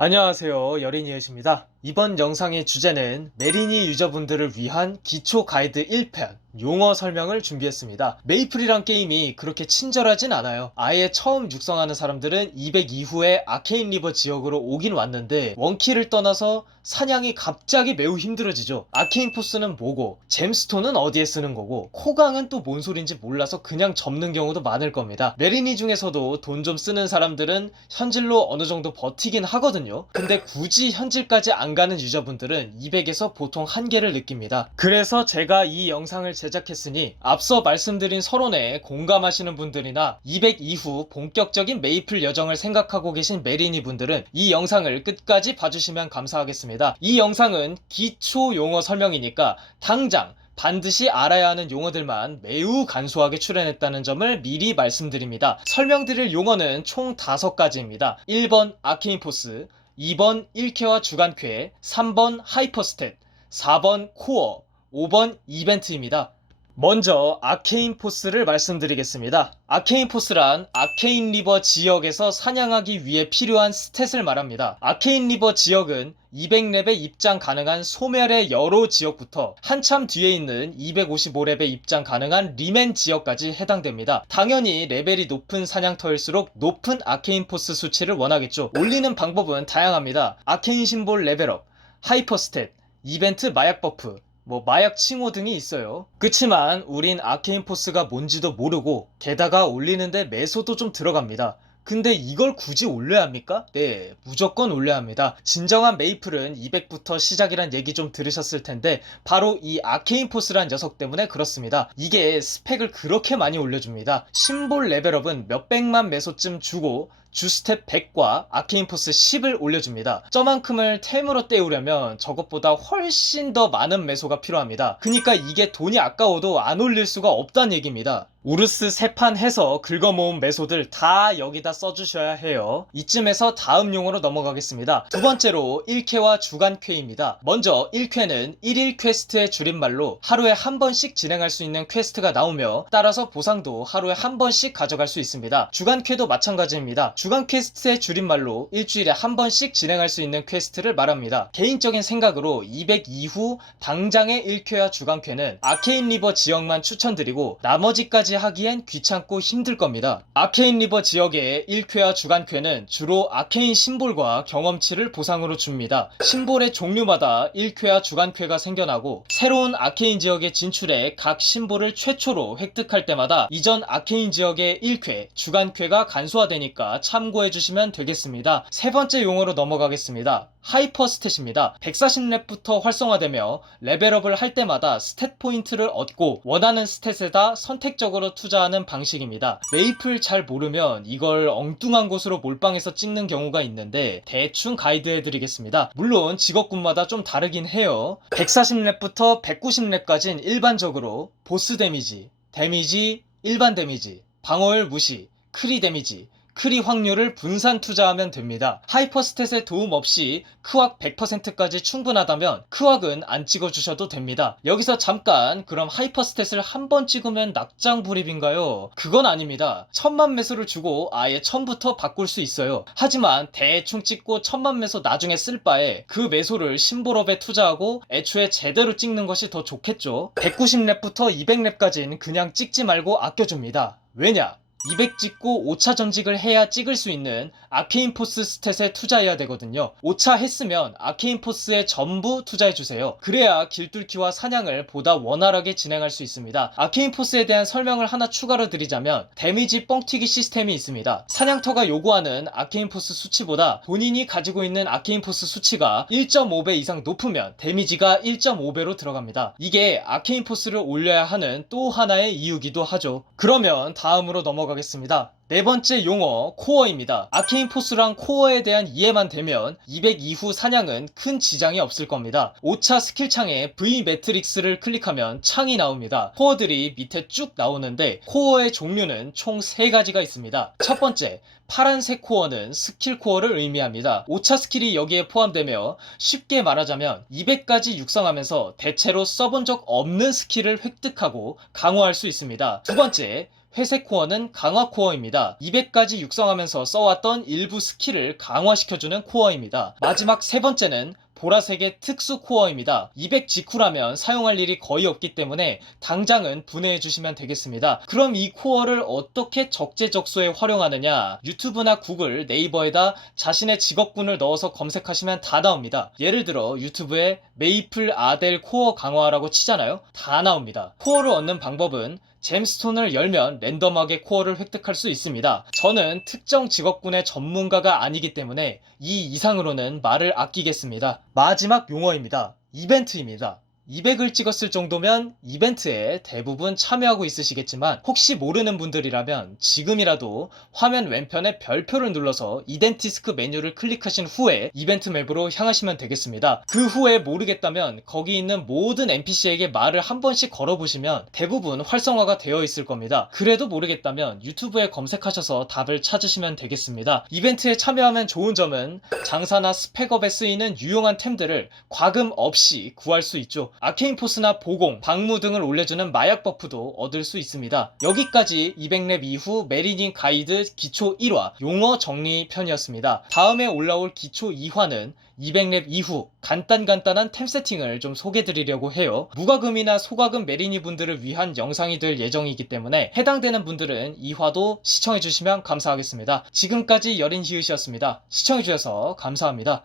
안녕하세요, 여린이엇입니다. 이번 영상의 주제는 메리니 유저분들을 위한 기초 가이드 1편 용어 설명을 준비했습니다. 메이플이란 게임이 그렇게 친절하진 않아요. 아예 처음 육성하는 사람들은 200 이후에 아케인 리버 지역으로 오긴 왔는데 원키를 떠나서 사냥이 갑자기 매우 힘들어지죠. 아케인 포스는 뭐고 잼스톤은 어디에 쓰는 거고 코강은 또 뭔 소린지 몰라서 그냥 접는 경우도 많을 겁니다. 메리니 중에서도 돈 좀 쓰는 사람들은 현질로 어느 정도 버티긴 하거든요. 근데 굳이 현질까지 안 가는 유저분들은 200에서 보통 한계를 느낍니다. 그래서 제가 이 영상을 제작했으니 앞서 말씀드린 서론에 공감하시는 분들이나 200 이후 본격적인 메이플 여정을 생각하고 계신 메리니 분들은 이 영상을 끝까지 봐주시면 감사하겠습니다. 이 영상은 기초 용어 설명이니까 당장 반드시 알아야 하는 용어들만 매우 간소하게 출연했다는 점을 미리 말씀드립니다. 설명드릴 용어는 총 5가지입니다. 1번 아케인 포스, 2번 1쾌와 주간쾌, 3번 하이퍼스탯, 4번 코어, 5번 이벤트입니다. 먼저 아케인 포스를 말씀드리겠습니다. 아케인 포스란 아케인 리버 지역에서 사냥하기 위해 필요한 스탯을 말합니다. 아케인 리버 지역은 200렙에 입장 가능한 소멸의 여로 지역부터 한참 뒤에 있는 255렙에 입장 가능한 리멘 지역까지 해당됩니다. 당연히 레벨이 높은 사냥터일수록 높은 아케인 포스 수치를 원하겠죠. 올리는 방법은 다양합니다. 아케인 심볼 레벨업, 하이퍼스탯, 이벤트 마약 버프, 마약 칭호 등이 있어요. 그치만 우린 아케인 포스가 뭔지도 모르고 게다가 올리는데 매소도 좀 들어갑니다. 근데 이걸 굳이 올려야 합니까? 네, 무조건 올려야 합니다. 진정한 메이플은 200부터 시작이란 얘기 좀 들으셨을 텐데 바로 이 아케인 포스란 녀석 때문에 그렇습니다. 이게 스펙을 그렇게 많이 올려줍니다. 심볼 레벨업은 몇백만 매소쯤 주고 주스텝 100과 아케인 포스 10을 올려줍니다. 저만큼을 템으로 때우려면 저것보다 훨씬 더 많은 매소가 필요합니다. 그니까 이게 돈이 아까워도 안 올릴 수가 없다는 얘기입니다. 우르스 3판 해서 긁어모은 매소들 다 여기다 써주셔야 해요. 이쯤에서 다음 용어로 넘어가겠습니다. 두 번째로 1쾌와 주간쾌입니다. 먼저 1쾌는 1일 퀘스트의 줄임말로 하루에 한 번씩 진행할 수 있는 퀘스트가 나오며 따라서 보상도 하루에 한 번씩 가져갈 수 있습니다. 주간쾌도 마찬가지입니다. 주간 퀘스트의 줄임말로 일주일에 한 번씩 진행할 수 있는 퀘스트를 말합니다. 개인적인 생각으로 200 이후 당장의 1쾌와 주간쾌는 아케인 리버 지역만 추천드리고 나머지까지 하기엔 귀찮고 힘들 겁니다. 아케인 리버 지역의 1쾌와 주간쾌는 주로 아케인 심볼과 경험치를 보상으로 줍니다. 심볼의 종류마다 1쾌와 주간쾌가 생겨나고 새로운 아케인 지역에 진출해 각 심볼을 최초로 획득할 때마다 이전 아케인 지역의 1쾌, 주간쾌가 간소화되니까 참고해주시면 되겠습니다. 세 번째 용어로 넘어가겠습니다. 하이퍼스탯입니다. 140렙부터 활성화되며 레벨업을 할 때마다 스탯 포인트를 얻고 원하는 스탯에다 선택적으로 투자하는 방식입니다. 메이플 잘 모르면 이걸 엉뚱한 곳으로 몰빵해서 찍는 경우가 있는데 대충 가이드해드리겠습니다. 물론 직업군마다 좀 다르긴 해요. 140렙부터 190렙까지는 일반적으로 보스 데미지, 일반 데미지, 방어율 무시, 크리 데미지, 크리 확률을 분산 투자하면 됩니다. 하이퍼스탯의 도움 없이 크왁 100%까지 충분하다면 크왁은 안 찍어주셔도 됩니다. 여기서 잠깐 그럼 하이퍼스탯을 한 번 찍으면 낙장 불입인가요? 그건 아닙니다. 1000만 매소를 주고 아예 처음부터 바꿀 수 있어요. 하지만 대충 찍고 1000만 매소 나중에 쓸 바에 그 매소를 심볼업에 투자하고 애초에 제대로 찍는 것이 더 좋겠죠. 190렙부터 200렙까지는 그냥 찍지 말고 아껴줍니다. 왜냐? 200 찍고 5차 전직을 해야 찍을 수 있는 아케인 포스 스탯에 투자해야 되거든요. 5차 했으면 아케인 포스에 전부 투자해주세요. 그래야 길뚫기와 사냥을 보다 원활하게 진행할 수 있습니다. 아케인 포스에 대한 설명을 하나 추가로 드리자면 데미지 뻥튀기 시스템이 있습니다. 사냥터가 요구하는 아케인 포스 수치보다 본인이 가지고 있는 아케인 포스 수치가 1.5배 이상 높으면 데미지가 1.5배로 들어갑니다. 이게 아케인 포스를 올려야 하는 또 하나의 이유기도 하죠. 그러면 다음으로 넘어가겠습니다. 네 번째 용어 코어입니다. 아케인 포스랑 코어에 대한 이해만 되면 200 이후 사냥은 큰 지장이 없을 겁니다. 5차 스킬창에 V 매트릭스를 클릭하면 창이 나옵니다. 코어들이 밑에 쭉 나오는데 코어의 종류는 총 3가지가 있습니다. 첫 번째, 파란색 코어는 스킬 코어를 의미합니다. 5차 스킬이 여기에 포함되며 쉽게 말하자면 200까지 육성하면서 대체로 써본 적 없는 스킬을 획득하고 강화할 수 있습니다. 두 번째, 회색 코어는 강화 코어입니다. 200까지 육성하면서 써왔던 일부 스킬을 강화시켜주는 코어입니다. 마지막 세 번째는 보라색의 특수 코어입니다. 200 직후라면 사용할 일이 거의 없기 때문에 당장은 분해해 주시면 되겠습니다. 그럼 이 코어를 어떻게 적재적소에 활용하느냐? 유튜브나 구글, 네이버에다 자신의 직업군을 넣어서 검색하시면 다 나옵니다. 예를 들어 유튜브에 메이플 아델 코어 강화라고 치잖아요. 다 나옵니다. 코어를 얻는 방법은 잼스톤을 열면 랜덤하게 코어를 획득할 수 있습니다. 저는 특정 직업군의 전문가가 아니기 때문에 이 이상으로는 말을 아끼겠습니다. 마지막 용어입니다. 이벤트입니다. 200을 찍었을 정도면 이벤트에 대부분 참여하고 있으시겠지만 혹시 모르는 분들이라면 지금이라도 화면 왼편에 별표를 눌러서 이덴티스크 메뉴를 클릭하신 후에 이벤트 맵으로 향하시면 되겠습니다. 그 후에 모르겠다면 거기 있는 모든 NPC에게 말을 한 번씩 걸어보시면 대부분 활성화가 되어 있을 겁니다. 그래도 모르겠다면 유튜브에 검색하셔서 답을 찾으시면 되겠습니다. 이벤트에 참여하면 좋은 점은 장사나 스펙업에 쓰이는 유용한 템들을 과금 없이 구할 수 있죠. 아케인 포스나 보공, 방무 등을 올려주는 마약 버프도 얻을 수 있습니다. 여기까지 200렙 이후 메리닌 가이드 기초 1화 용어 정리 편이었습니다. 다음에 올라올 기초 2화는 200렙 이후 간단한 템 세팅을 좀 소개드리려고 해요. 무과금이나 소과금 메리니 분들을 위한 영상이 될 예정이기 때문에 해당되는 분들은 2화도 시청해주시면 감사하겠습니다. 지금까지 여린히읗이었습니다. 시청해주셔서 감사합니다.